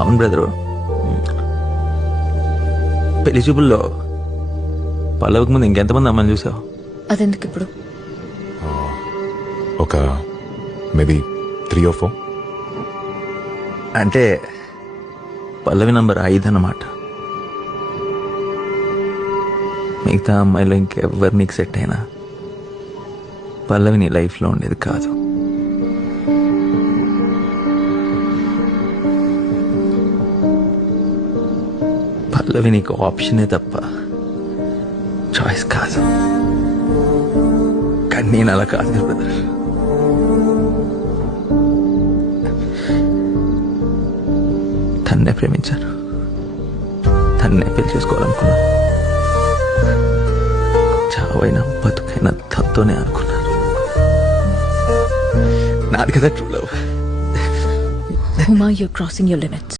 అవును బ్రదరు. పెళ్లి చూపుల్లో పల్లవికి ముందు ఇంకెంతమంది అమ్మని చూసావు? అదెందుకు ఇప్పుడు? ఒక మేబీ 3 or 4. అంటే పల్లవి నంబర్ 5 అన్నమాట. మిగతా అమ్మాయిలో ఇంకెవ్వరు నీకు సెట్ అయినా పల్లవి నీ లైఫ్లో ఉండేది కాదు. పల్లవి నీకు ఆప్షనే తప్ప చాయిస్ కాదు. కానీ నేను అలా కాదు కదా బ్రదర్. తన్నే ప్రేమించాను, తన్నే పెళ్లి చేసుకోవాలనుకున్నాను. చావైనా బతుకైనా తనతోనే అనుకున్నాను. నాది కదా true love. Huma, you're crossing your limits.